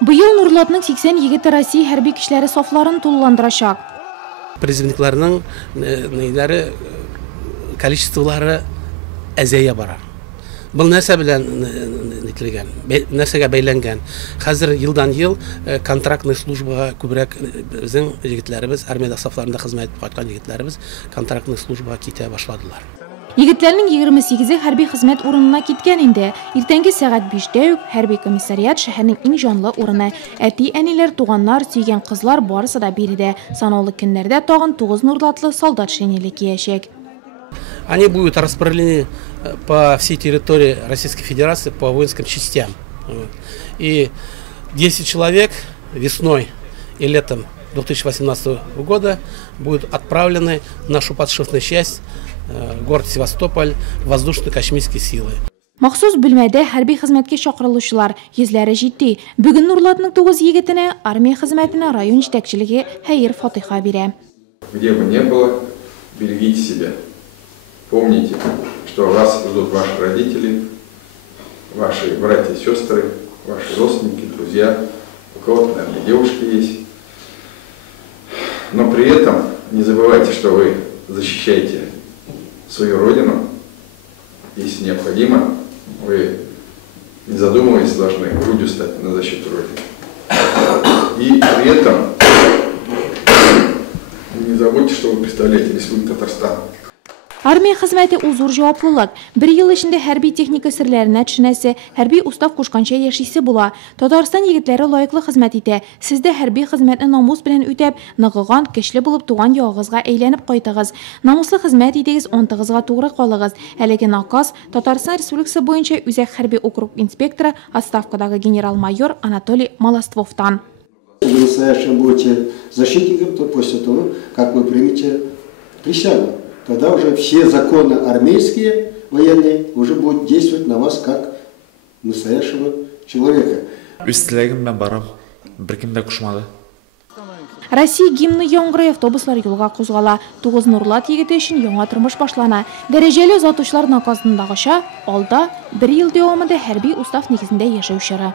Быйыл Нурлатның 80 егеті Россия хәрби кишләре сафларын тулыландырачак. Призывникларның количестволары әзәя бара. Бұл нәрсә белән нителгән, нәрсәгә бәйләнгән. Хәзер елдан ел контрактный службага күбрәк безнең егетләребез, армияда сафларында хезмәт итеп кайткан егетләребез контрактный службага китә башладылар. Егетләрнең 28-е хәрби хезмәт урынына киткән инде. Иртәнге сәгать 5-тә үк хәрби комиссариат шәһәрнең иң җанлы урыны. Әти-әниләр, туганнар, сөйгән кызлар барысы да биредә. Санаулы көннәрдә тагын 9 нурлатлы солдат шинели киячәк. Они будут распределены по всей территории Российской Федерации по воинским частям. И 10 человек весной и летом 2018 года будут отправлены в нашу подшефную часть, город Севастополь, воздушно-космические силы. Махсус бүлмәдә хәрби хезмәткә чакырылучылар йөзләре җитди. Бүген Нурлатның 9 егетенә армия хезмәтенә район җитәкчелеге хәер фатиха бирә. Где бы ни было, берегите себя. Помните, что вас ждут ваши родители, ваши братья и сестры, ваши родственники, друзья, у кого-то, наверное, девушки есть. Но при этом не забывайте, что вы защищаете свою родину. Если необходимо, вы, не задумываясь, должны грудью стать на защиту родины. И при этом не забудьте, что вы представляете Республику Татарстан. Армия хезмәте ул зур җаваплылык. Бер ел эчендә хәрби техника серләренә төшенәсе, хәрби устав кушканча яшисе була. Татарстан егетләре лаеклы хезмәт итә. Сез дә хәрби хезмәтне намус белән үтәп, ныгыган, көчле булып туган ягыгызга әйләнеп кайтыгыз. Намуслы хезмәт итегез, антыгызга тугры калыгыз. Әлеге наказ Татарстан Республикасы буенча Үзәк хәрби округ инспекторы, отставкадагы генерал-майор Анатолий Малоствовтан. Вы настоящем будете защитником, то после того, как вы примете присягу. Тогда уже все законы армейские, военные, уже будут действовать на вас как настоящего человека. Россия гимны яңгырый, автобуслар юлга кузгала. 9 нурлат егете өчен яңа тормыш башлана. Дәрәҗәле озатучылар наказындагыча, алда 1 ел дәвамында хәрби устав нигезендә яшәү чоры.